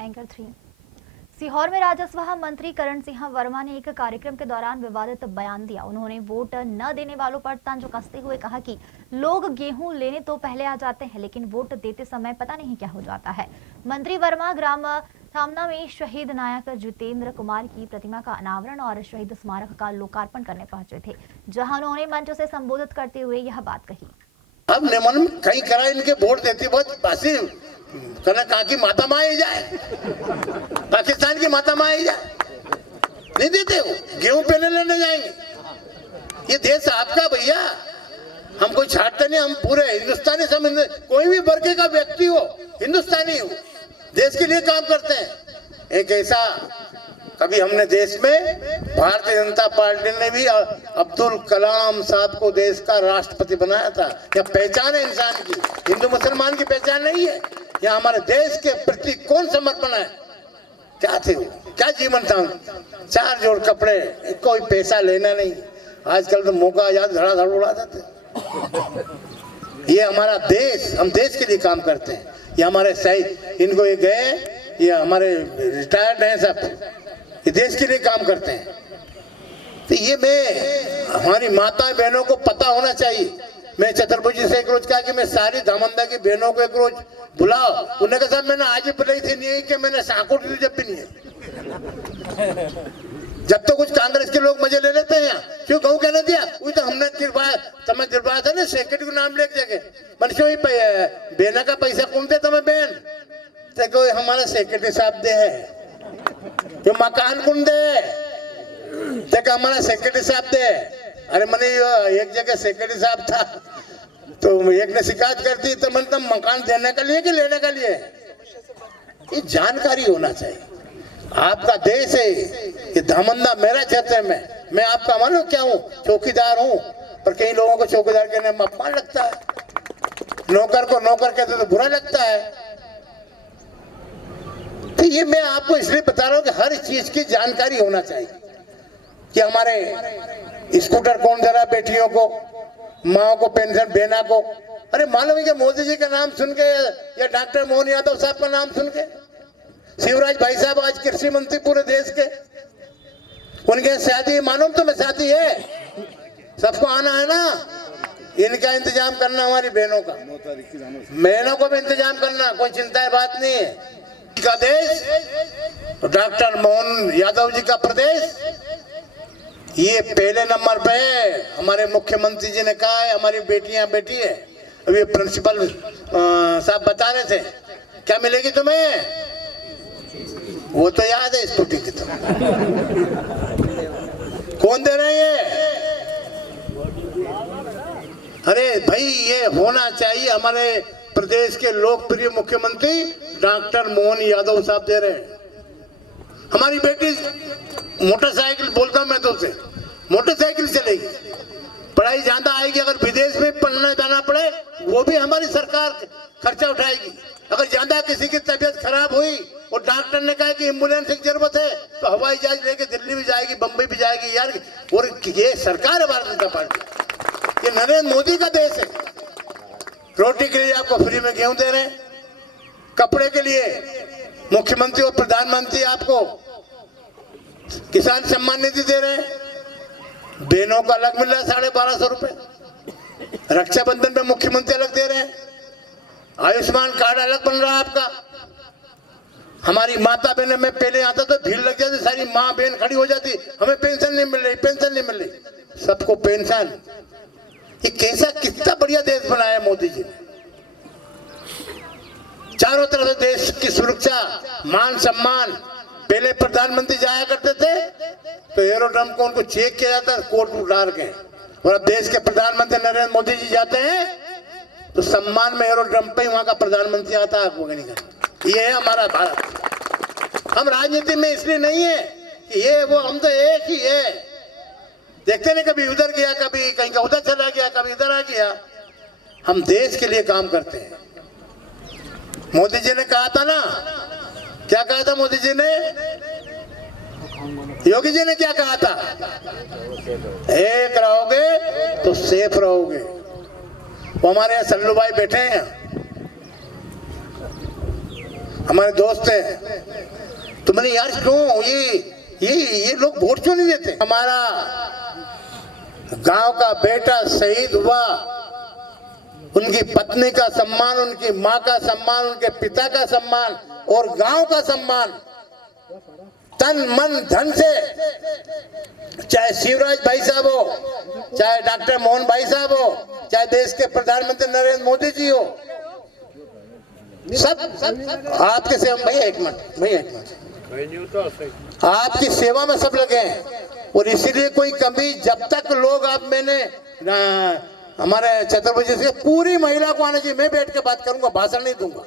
Anchor 3। Sehore में राजस्व मंत्री करण सिंह वर्मा ने एक कार्यक्रम के दौरान विवादित बयान दिया। उन्होंने वोट न देने वालों पर तंज कसते हुए कहा कि लोग गेहूं लेने तो पहले आ जाते हैं, लेकिन वोट देते समय पता नहीं क्या हो जाता है। मंत्री वर्मा ग्राम थामना में शहीद नायक जितेंद्र कुमार की प्रतिमा का अनावरण और शहीद स्मारक का लोकार्पण करने पहुंचे थे, जहां उन्होंने मंच से संबोधित करते हुए यह बात कही। अब निमन कहीं करा इनके वोट देती बहुत बासी कहा कि माता माँ ही जाए, पाकिस्तान की माता माँ ही जाए, नहीं देते हो। गेहूं पहले लेने जाएंगे। ये देश आपका भैया, हम कोई छाटते नहीं, हम पूरे हिंदुस्तानी समझ, कोई भी वर्ग का व्यक्ति हो, हिंदुस्तानी हो, देश के लिए काम करते हैं। एक ऐसा कभी हमने देश में भारतीय जनता पार्टी ने भी अब्दुल कलाम साहब को देश का राष्ट्रपति बनाया था। यह पहचान है इंसान की, हिंदू मुसलमान की पहचान नहीं है। यह हमारे देश के प्रति कौन समर्पण है। क्या थे वो, क्या जीवन था। 4 जोड़ कपड़े, कोई पैसा लेना नहीं। आजकल तो मौका याद धड़ाधड़ उड़ा देते। ये हमारा देश, हम देश के लिए काम करते हैं। ये हमारे सही, इनको ये गए, ये हमारे रिटायर्ड हैं सब, ये देश के लिए काम करते हैं। तो ये मैं हमारी माता बहनों को पता होना चाहिए। मैं छत्रपति से एक रोज कहा कि मैं सारी धामंदा की बहनों को एक रोज बुलाओ। उन्होंने कहा साहब मैंने आज ही बुलाई थी, नहीं कि मैंने साकोट ली जब भी नहीं है। जब तो कुछ कांग्रेस के लोग मजे ले लेते हैं, क्यों कहूँ कहना दिया वही तो हमने दिलवाया था ना, सेक्रेटरी को नाम लेके जगह मनुष्य बहना का पैसा कौन दे तुम्हें बहन, तो हमारा सेक्रेटरी साहब दे है। जो मकान कौन दे, तो हमारा सेक्रेटरी साहब दे। अरे मैंने एक जगह सेक्रेटरी साहब था, तो एक ने शिकायत कर दी, तो मैंने मकान देने के लिए कि लेने के लिए, ये जानकारी होना चाहिए। आपका देश है, ये धामंदा मेरा क्षेत्र में, मैं आपका मानो क्या हूँ, चौकीदार हूँ। पर कई लोगों को चौकीदार कहने में अपमान लगता है, नौकर को नौकर कहते तो बुरा लगता है। तो ये मैं आपको इसलिए बता रहा हूँ कि हर चीज की जानकारी होना चाहिए कि हमारे स्कूटर कौन दे रहा है बेटियों को, माओ को पेंशन, बहना को। अरे मालूम है कि मोदी जी का नाम सुन के या डॉक्टर मोहन यादव साहब का नाम सुन के, शिवराज भाई साहब आज कृषि मंत्री पूरे देश के, उनके शादी मालूम तो मैं शादी है, सबको आना है ना। इनका इंतजाम करना हमारी बहनों का, बहनों को भी इंतजाम करना, कोई चिंता है बात नहीं है। का देश, डॉक्टर मोहन यादव जी का प्रदेश, ये पहले नंबर पे है। हमारे मुख्यमंत्री जी ने कहा है हमारी बेटियां बेटी है। अभी प्रिंसिपल साहब बता रहे थे क्या मिलेगी तुम्हें, वो तो याद है स्कूटी की। तो कौन दे रहे हैं? अरे भाई ये होना चाहिए। हमारे प्रदेश के लोकप्रिय मुख्यमंत्री डॉक्टर मोहन यादव साहब दे रहे हैं। हमारी बेटी मोटरसाइकिल, बोलता मैं तो उसे, मोटरसाइकिल चलेगी, पढ़ाई ज्यादा आएगी। अगर विदेश में पढ़ना जाना पड़े वो भी हमारी सरकार खर्चा उठाएगी। अगर ज्यादा किसी की तबीयत खराब हुई और डॉक्टर ने कहा कि एम्बुलेंस की जरूरत है, तो हवाई जहाज लेके दिल्ली भी जाएगी, बम्बई भी जाएगी यार। और ये सरकार है भारतीय जनता पार्टी, ये नरेंद्र मोदी का देश है। रोटी के लिए आपको फ्री में गेहूं दे रहे हैं, कपड़े के लिए मुख्यमंत्री और प्रधानमंत्री आपको किसान सम्मान निधि दे रहे हैं, बहनों को अलग मिल रहा है 1250 रुपए, रक्षाबंधन में मुख्यमंत्री अलग दे रहे हैं, आयुष्मान कार्ड अलग बन रहा है आपका। हमारी माता बहन में पहले आता तो भीड़ लग जाती, सारी माँ बहन खड़ी हो जाती, हमें पेंशन नहीं मिल रही, पेंशन नहीं मिल रही, सबको पेंशन। ये कैसा कितना बढ़िया देश बनाया मोदी जी ने। चारों तरफ से देश की सुरक्षा, मान सम्मान। पहले प्रधानमंत्री जाया करते थे तो एरोड्रम को उनको चेक किया जाता है कोर्ट उतार के, और अब देश के प्रधानमंत्री नरेंद्र मोदी जी जाते हैं तो सम्मान में एरोड्रम पे ही वहां का प्रधानमंत्री आता है। ये है हमारा भारत। हम राजनीति में इसलिए नहीं है कि ये वो, हम तो एक ही है। देखते नहीं, कभी उधर गया, कभी कहीं का उधर चला गया, कभी इधर आ गया। हम देश के लिए काम करते हैं। मोदी जी ने कहा था ना, क्या कहा था मोदी जी ने, योगी जी ने क्या कहा था, एक रहोगे तो सेफ रहोगे। वो हमारे यहाँ सल्लू भाई बैठे हैं, हमारे दोस्त हैं, तो मैंने यार क्यों ये लोग वोट क्यों नहीं देते? हमारा गांव का बेटा शहीद हुआ, उनकी पत्नी का सम्मान, उनकी माँ का सम्मान, उनके पिता का सम्मान और गांव का सम्मान तन मन धन से, चाहे शिवराज भाई साहब हो, चाहे डॉक्टर मोहन भाई साहब हो, चाहे देश के प्रधानमंत्री नरेंद्र मोदी जी हो, सब आपके सेवा, भैया एक मिनट, आपकी सेवा में सब लगे हैं। और इसीलिए कोई कमी जब तक लोग आप मैंने हमारे छत्रपति जी से पूरी महिला को आने चाहिए, मैं बैठ के बात करूंगा, भाषण नहीं दूंगा।